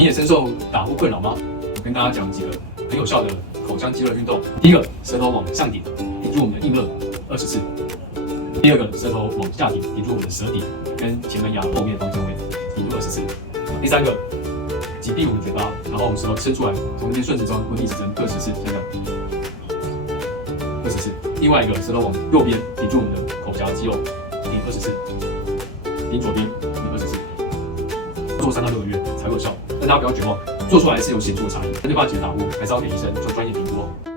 你也深受打呼困扰吗？我跟大家讲几个很有效的口腔肌肉运动。第一个，舌头往上顶，顶住我们的硬腭20次。第二个，舌头往下顶，顶住我们的舌底跟前门牙后面方正位，顶住20次。第三个，挤闭我们的嘴巴，然后舌头伸出来，从这边顺时针或逆时针各10次，这样20次。另外一个，舌头往右边，顶住我们的口颊肌肉，顶20次。顶左边，顶20次。做3到6个月才有效，但大家不要绝望，做出来是有显著的差异。针对怕解打呼，还是要给医生做专业评估哦。